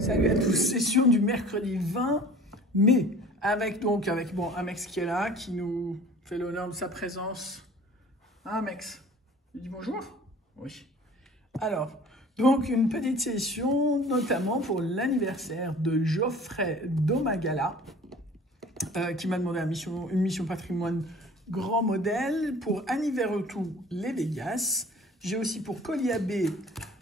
Salut à tous, session du mercredi 20 mai avec Amex qui est là, qui nous fait l'honneur de sa présence. Hein, Amex, tu dis bonjour? Oui. Alors, donc une petite session notamment pour l'anniversaire de Geoffrey Domagala qui m'a demandé une mission patrimoine grand modèle pour Aniverotto les Vegas. J'ai aussi pour Coliabé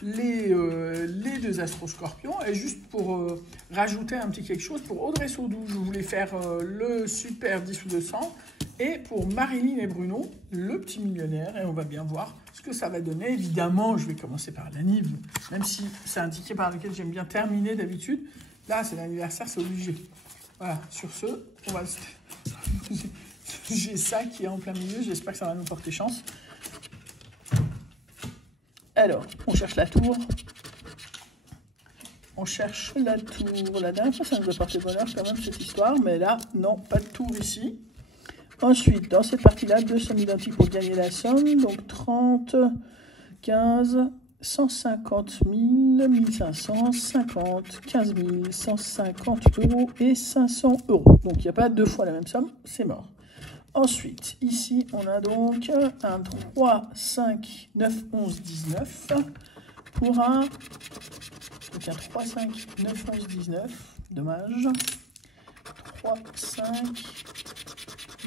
les deux Astro-Scorpions. Et juste pour rajouter un petit quelque chose, pour Audrey Saudou, je voulais faire le Super 10 ou 200. Et pour Marilyn et Bruno, le petit millionnaire. Et on va bien voir ce que ça va donner. Évidemment, je vais commencer par l'anniv, même si c'est un ticket par lequel j'aime bien terminer d'habitude. Là, c'est l'anniversaire, c'est obligé. Voilà, sur ce, on va... J'ai ça qui est en plein milieu, j'espère que ça va nous porter chance. Alors, on cherche la tour. On cherche la tour. La dernière fois, ça nous a porté bonheur quand même, cette histoire. Mais là, non, pas de tour ici. Ensuite, dans cette partie-là, deux sommes identiques pour gagner la somme. Donc, 30, 15, 150 000, 1500, 50, 15 000, 150 euros et 500 euros. Donc, il n'y a pas deux fois la même somme, c'est mort. Ensuite, ici, on a donc un 3, 5, 9, 11, 19 pour un... Donc un 3, 5, 9, 11, 19. Dommage. 3, 5,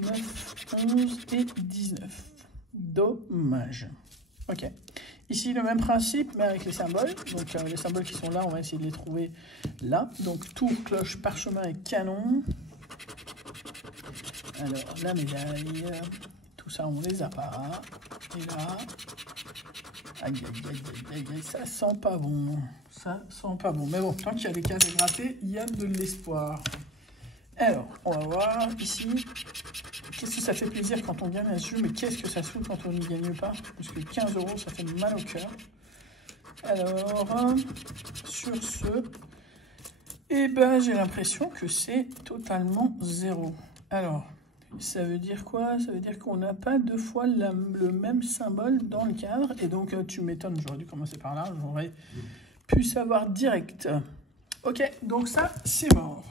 9, 11 et 19. Dommage. Ok. Ici, le même principe, mais avec les symboles. Donc, les symboles qui sont là, on va essayer de les trouver là. Donc, tour, cloche, parchemin et canon. Alors, la médaille, tout ça, on les a pas. Et là, aïe, ça sent pas bon. Ça sent pas bon. Mais bon, tant qu'il y a des cases à gratter, il y a de l'espoir. Alors, on va voir ici. Qu'est-ce que ça fait plaisir quand on gagne un jeu, mais qu'est-ce que ça se fout quand on n'y gagne pas? Parce que 15 euros, ça fait mal au cœur. Alors, sur ce, eh ben, j'ai l'impression que c'est totalement zéro. Alors, ça veut dire quoi? Ça veut dire qu'on n'a pas deux fois le même symbole dans le cadre. Et donc, tu m'étonnes, j'aurais dû commencer par là. J'aurais pu savoir direct. Ok, donc ça, c'est mort.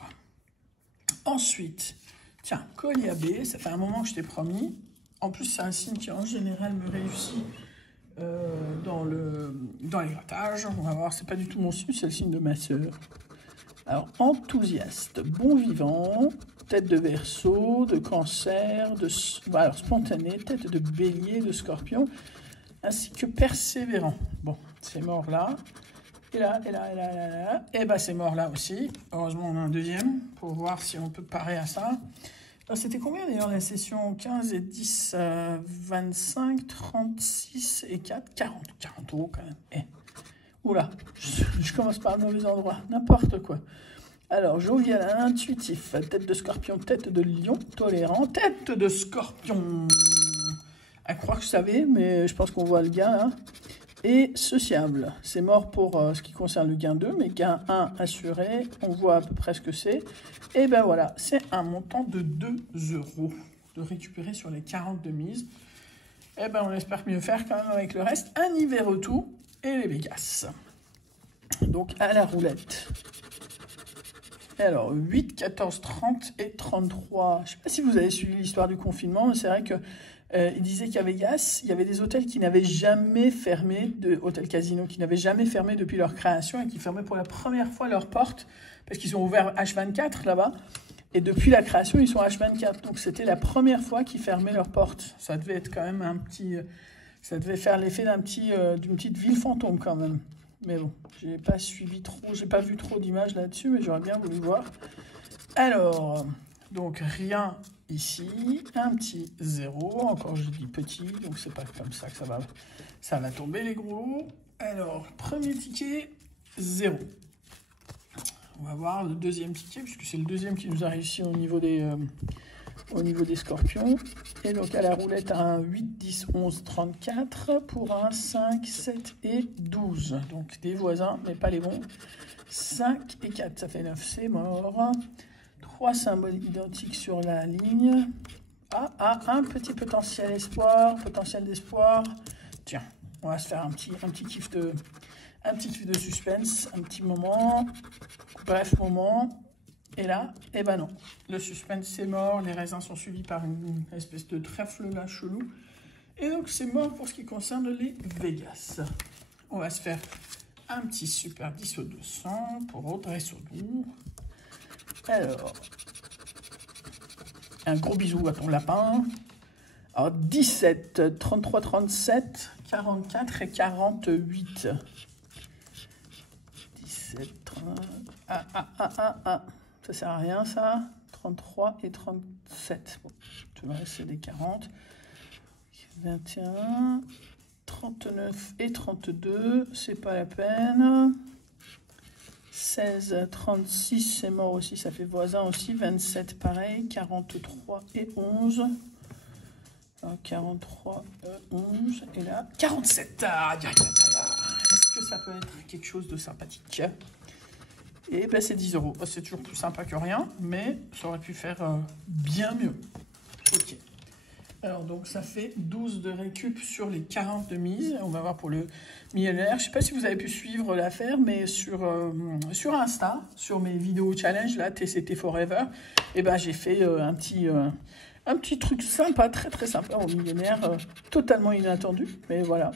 Ensuite, tiens, Coliabé, ça fait un moment que je t'ai promis. En plus, c'est un signe qui, en général, me réussit dans les grattages. On va voir, c'est pas du tout mon signe, c'est le signe de ma sœur. Alors, enthousiaste, bon vivant, tête de Verseau, de Cancer, alors spontané, tête de Bélier, de Scorpion, ainsi que persévérant. Bon, c'est mort là. Et là. Et ben c'est mort là aussi. Heureusement, on a un deuxième pour voir si on peut parer à ça. C'était combien d'ailleurs la session? 15 et 10, 25, 36 et 4, 40. 40 euros quand même. Oula, je commence par le mauvais endroit. N'importe quoi. Alors, jovial, intuitif, tête de Scorpion, tête de Lion, tolérant, tête de Scorpion. À croire que je savais, mais je pense qu'on voit le gain là. Et sociable, c'est mort pour ce qui concerne le gain 2, mais gain 1 assuré, on voit à peu près ce que c'est. Et ben voilà, c'est un montant de 2 euros de récupérer sur les 40 de mise. Et ben on espère mieux faire quand même avec le reste. Aniverotto et les Vegas. Donc à la roulette. Alors 8, 14, 30 et 33. Je ne sais pas si vous avez suivi l'histoire du confinement, mais c'est vrai que il disait qu'à Vegas, il y avait des hôtels qui n'avaient jamais fermé, hôtels casino, qui n'avaient jamais fermé depuis leur création et qui fermaient pour la première fois leurs portes parce qu'ils ont ouvert H24 là-bas. Et depuis la création, ils sont H24. Donc c'était la première fois qu'ils fermaient leurs portes. Ça devait être quand même un petit... ça devait faire l'effet d'une petite ville fantôme quand même. Mais bon, j'ai pas suivi trop, j'ai pas vu trop d'images là-dessus, mais j'aurais bien voulu voir. Alors, donc rien ici, un petit 0, encore je dis petit, donc c'est pas comme ça que ça va tomber les gros. Alors, premier ticket, 0. On va voir le deuxième ticket, puisque c'est le deuxième qui nous a réussi au niveau des scorpions. Et donc à la roulette, un 8, 10, 11, 34 pour un 5, 7 et 12. Donc des voisins, mais pas les bons. 5 et 4, ça fait 9, c'est mort. 3 symboles identiques sur la ligne. Un petit potentiel d'espoir. Tiens, On va se faire un petit kiff de suspense, un petit moment, bref moment. Et là, eh ben non, le suspense c'est mort, les raisins sont suivis par une espèce de trèfle là chelou. Et donc c'est mort pour ce qui concerne les Vegas. On va se faire un petit super 10 au 200 pour Audrey Sodou. Alors, un gros bisou à ton lapin. Alors 17, 33, 37, 44 et 48. 17, 30... Ça sert à rien ça. 33 et 37. Bon, tout le reste c'est des 40. 21, 39 et 32, c'est pas la peine. 16, 36, c'est mort aussi, ça fait voisin aussi. 27, pareil. 43 et 11. 43, 11. Et là, 47. Est-ce que ça peut être quelque chose de sympathique? Et ben c'est 10 €. C'est toujours plus sympa que rien, mais ça aurait pu faire bien mieux. Ok. Alors, donc, ça fait 12 de récup sur les 40 de mise. On va voir pour le millionnaire. Je ne sais pas si vous avez pu suivre l'affaire, mais sur Insta, sur mes vidéos challenge, là, TCT Forever, et ben, j'ai fait un petit truc sympa, très très sympa au millionnaire, totalement inattendu, mais voilà.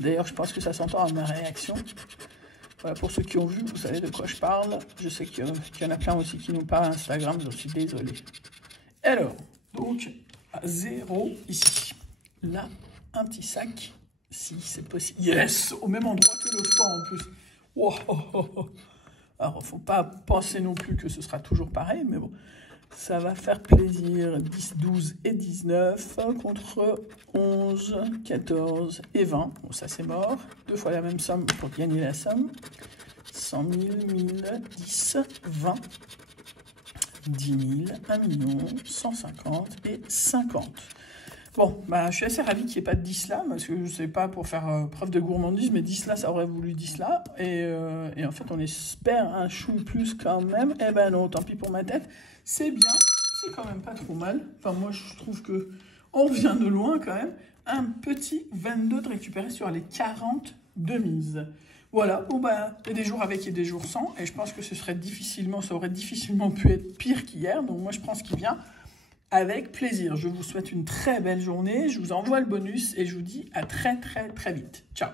D'ailleurs, je pense que ça s'entend à ma réaction. Voilà, pour ceux qui ont vu, vous savez de quoi je parle. Je sais qu'il y en a plein aussi qui nous parlent à Instagram, je suis désolé. Alors, donc, à 0 ici. Là, un petit sac, si c'est possible. Yes, au même endroit que le fond en plus. Wow. Alors, il ne faut pas penser non plus que ce sera toujours pareil, mais bon, ça va faire plaisir. 10, 12 et 19 contre 11, 14 et 20. Bon, ça c'est mort. 2 fois la même somme pour gagner la somme. 100 000, 1000, 10, 20. 10 000, 1 million, 150 et 50. Bon, bah, je suis assez ravi qu'il n'y ait pas de 10 là, parce que je ne sais pas pour faire preuve de gourmandise, mais 10 là, ça aurait voulu 10 là. Et en fait, on espère un chou plus quand même. Eh ben non, tant pis pour ma tête. C'est bien, c'est quand même pas trop mal. Enfin, moi, je trouve que on vient de loin quand même. Un petit 22 de récupérer sur les 40 de mise. Voilà, bon bah, il y a des jours avec et des jours sans, et je pense que ça aurait difficilement pu être pire qu'hier, donc moi je prends ce qui vient avec plaisir. Je vous souhaite une très belle journée, je vous envoie le bonus et je vous dis à très très très vite. Ciao.